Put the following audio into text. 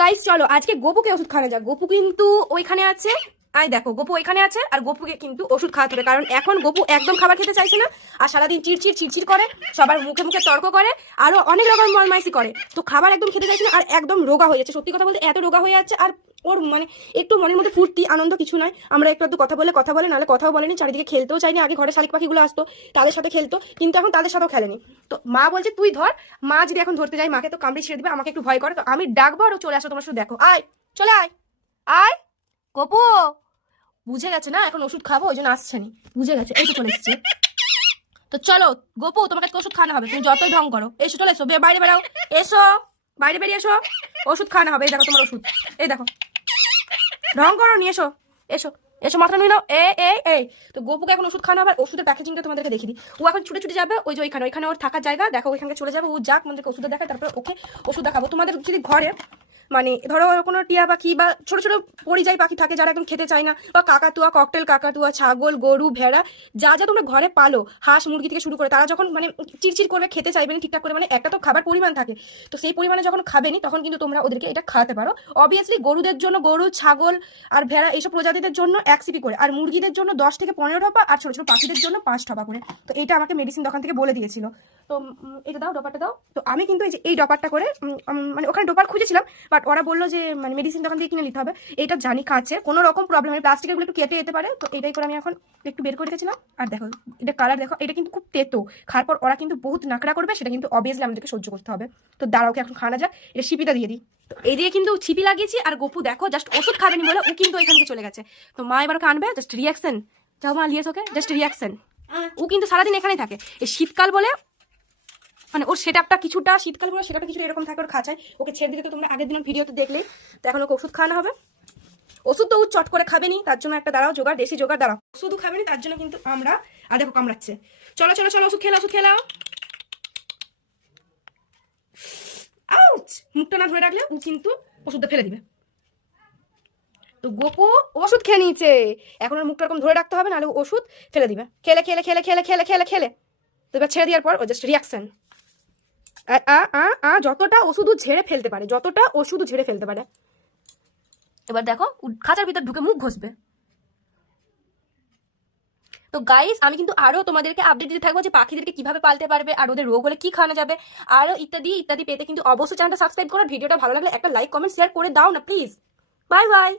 Guys চলো আজকে গোপুকে ওষুধ খাওয়ানো যাক। গোপু কিন্তু ওইখানে আছে, আই দেখো গোপু ওইখানে আছে আর গোপুকে কিন্তু ওষুধ খাওয়াতে হবে, কারণ এখন গোপু একদম খাবার খেতে চাইছে না আর সারাদিন চিড়চিড় করে, সবার মুখে মুখে তর্ক করে, আরো অনেক রকম মলমাইসি করে। তো খাবার একদম খেতে চাইছে না আর একদম রোগা হয়ে যাচ্ছে। সত্যি কথা বলতে এত রোগা হয়ে যাচ্ছে, আর ওর মানে একটু মনের মধ্যে ফুর্তি আনন্দ কিছু নয়। আমরা একটু কথা বলে নাহলে কথাও বলেনি, চারিদিকে খেলতেও চাইনি। আগে ঘরে শালিক পাখিগুলো আসতো তাদের সাথে খেলতো, কিন্তু এখন তাদের সাথেও খেলেনি। তো মা বলছে তুই ধর, মা যদি এখন ধরতে যাই মাকে তো কামড়ে ছেড়ে দিবে, আমাকে একটু ভয় করে। তো আমি ডাকবো আর ও চলে আসো, তোমার শুধু দেখো, আয় চলে আয় আয় গোপু। বুঝে গেছে না এখন ওষুধ খাবো, ওই জন্য আসছে নি, বুঝে গেছে, এই তো চলে এসছে। তো চলো গোপু, তোমাকে ওষুধ খাওয়ানো হবে, তুমি যতই ঢং করো। এসো চলে এসো, বাইরে বেরাও, এসো বাইরে বেরিয়ে এসো, ওষুধ খাওয়ানো হবে। এই দেখো তোমার ওষুধ, এই দেখো, ঢং করো নিয়ে এসো, এসো এসো, মাথা নিয়ে নাও। এই তো গোপুকে এখন ওষুধ খাওয়ানো হবে। ওষুধের প্যাকেজিংটা তোমাদেরকে দেখিয়ে দিই। ও এখন ছুটে ছুটে যাবে ওই যে ওইখানে ওর থাকার জায়গা, দেখো ওইখানে চলে যাবে। ও যাক, আমাদেরকে ওষুধ দেখায়, তারপরে ওকে ওষুধ দেখাবো। তোমাদের যদি ঘরে মানে ধরো কোনো টিয়া পাখি বা ছোট ছোট পরিযায়ী পাখি থাকে যারা একদম খেতে চায় না, বা কাকাতুয়া, ককটেল কাকাতুয়া, ছাগল, গরু, ভেড়া, যা যা তোমরা ঘরে পালো, হাঁস মুরগি থেকে শুরু করে, তারা যখন মানে চিড়চিড় করবে, খেতে চাইবে না ঠিকঠাক করে, মানে একটা তো খাবার পরিমাণ থাকে, তো সেই পরিমাণে যখন খাবে নি তখন কিন্তু তোমরা ওদেরকে এটা খাওয়াতে পারো। অবভিয়াসলি গরুদের জন্য, গরু, ছাগল আর ভেড়া এইসব প্রজাতিদের জন্য 1 সিপি করে, আর মুরগিদের জন্য 10 থেকে 15 ঠপা, আর ছোট ছোট পাখিদের জন্য 5 ঠপা করে। তো এটা আমাকে মেডিসিন দোকান থেকে বলে দিয়েছিল। তো এটা দাও, ডপারটা দাও। তো আমি কিন্তু এই ডপারটা করে মানে ওখানে ডপার খুঁজেছিলাম, বাট ওরা বললো যে মানে মেডিসিন দোকান থেকে কিনে নিতে হবে। এটা জানি কাছে কোনো রকম প্রবলেম হয়, প্লাস্টিকের গুলো একটু কেটে যেতে পারে। তো এটাই করে আমি এখন একটু বের করে রেখেছিলাম। আর দেখো এটা কালার দেখো, এটা কিন্তু খুব তেতো, খাওয়ার পর ওরা কিন্তু বহুত নাকড়া করবে, সেটা কিন্তু অবভিয়াসলি আমাদেরকে সহ্য করতে হবে। তো দাঁড়াওকে এখন খাওয়ানো যাক। এটা শিপিটা দিয়ে দিই। তো এই দিয়ে কিন্তু ছিপি লাগিয়েছি, আর গোপু দেখো জাস্ট ওষুধ খাবেনি বলে ও কিন্তু এখান থেকে চলে গেছে। তো মা এবার ওকে আনবে, জাস্ট রিয়াকশন, যাও মা লিয়েছ ওকে, জাস্ট রিয়াকশন। ও কিন্তু সারাদিন এখানেই থাকে। এই শীতকাল বলে মানে ওর সেটআপটা কিছুটা, শীতকাল বলে সেটআপটা কিছুটা এরকম থাকে ওর খাঁচায়। ওকে ছেড়ে দিতে তো তোমরা আগের দিনের ভিডিওতে দেখলেই। তো এখন ওকে ওষুধ খাওয়ানো হবে। ওষুধ তো ও চট করে খাবেনি, তার জন্য একটা দাঁড়াও জোগাড়, দেশি জোগাড় দাঁড়াও। ওষুধও খাবেনি তার জন্য কিন্তু আমরা, আর দেখো কামড়াচ্ছে। চলো চলো চলো, ওষুধ খেলাও। আউচ, মুখটা না ধরে রাখলে ও কিন্তু ওষুধটা ফেলে দিবে। তো গোপু ওষুধ খেয়ে নিয়েছে, এখন ওর মুখটা এরকম ধরে রাখতে হবে, নাহলে ওষুধ ফেলে দিবে। খেলে তো এবার ছেড়ে দেওয়ার পর ও জাস্ট রিয়াকশন। যতটা ওষুধ ঝেড়ে ফেলতে পারে। এবার দেখো খাঁচার ভিতর ঢুকে মুখ ঘষবে। তো গাইস আমি কিন্তু আরো তোমাদেরকে আপডেট দিতে থাকবো যে পাখিদেরকে কিভাবে পালতে পারবে, আর ওদের রোগ হলে কি খাওয়ানো যাবে, আরো ইত্যাদি ইত্যাদি পেতে কিন্তু অবশ্যই চ্যানেলটা সাবস্ক্রাইব করো। ভিডিওটা ভালো লাগলে একটা লাইক কমেন্ট শেয়ার করে দাও না প্লিজ। Bye bye.